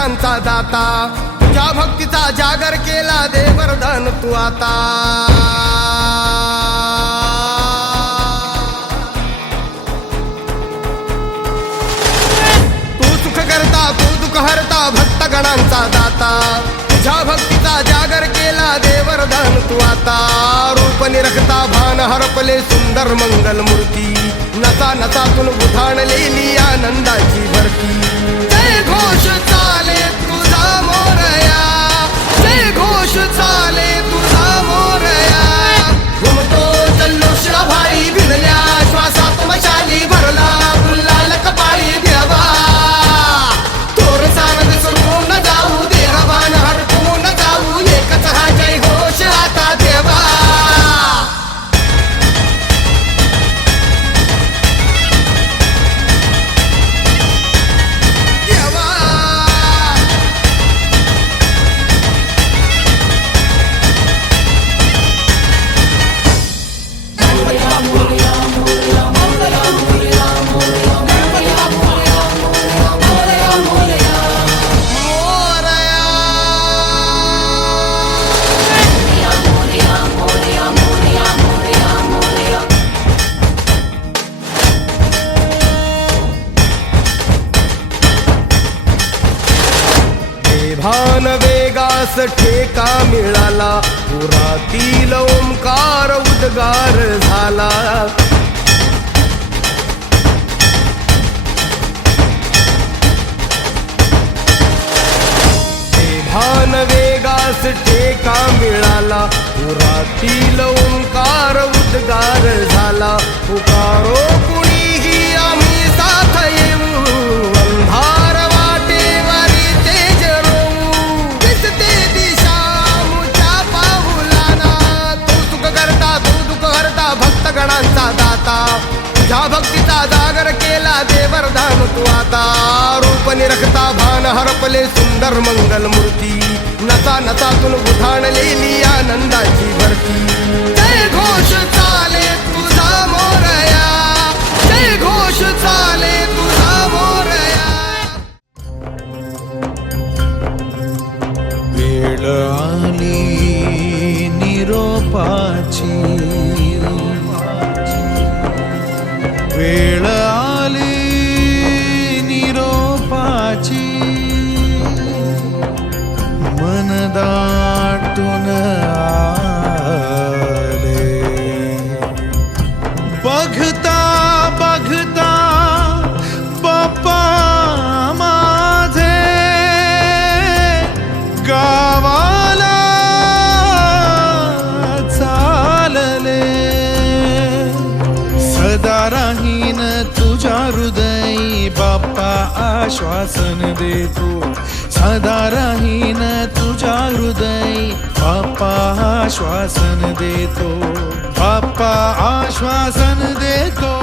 गणांचा दाता, तुझ्या भक्तीचा जागर केला दे वरदान तू आता। तू सुख करता तू दुःख हरता भक्त गणांचा दाता, तुझ्या भक्तीचा जागर केला दे वरदान तू आता। रूप निरखता भान हरपले सुंदर मंगल मूर्ती, नसा नसातून उधाणलेली आनंदाची भरती। जय घोष चाले तुझा मोरया, जय घोष चाले तुझा मोरया। घुमतो जल्लोष भाई भिडल्या श्वासात मशाली भरला, गुलाल कपाळी देवा तोर सारद सोडून जाऊ, देहभान हरपून जाऊ, एकच हा जय घोष आता देवा। भान वेगास ठेका मिळाला, पुरातील ओंकार उद्गार झाला। भान वेगास ठेका मिळाला, पुरातील ओंकार उद्गार झाला। पुकारो कुणीही आम्ही साथ येऊ, अंधार वाटेवरी तेज रोवू, दिसते दिशा मुच्या पाऊलाना। तू सुख करता तू दुःख हरता भक्त गणांचा दाता, तुझ्या भक्तीचा जागर केला दे वरदान तू आता। रूप निरखता भान हरपले सुंदर मंगल मूर्ती, नसा नसातून उधाणलेली आनंदाची भरती। जय घोष चाले तुझा मोरया, जय घोष चाले तुझा मोरया। वेळ आली निरोपाची, वेळ आली निरोपाची, मन दाटून आले। बघता बघता बाप्पा माझे गावाला चालले। सदा राहीन तुझ्या हृदयी बाप्पा आश्वासन देतो, सदा राहीन तुझ्या हृदयी बाप्पा आश्वासन देतो, बाप्पा आश्वासन देतो।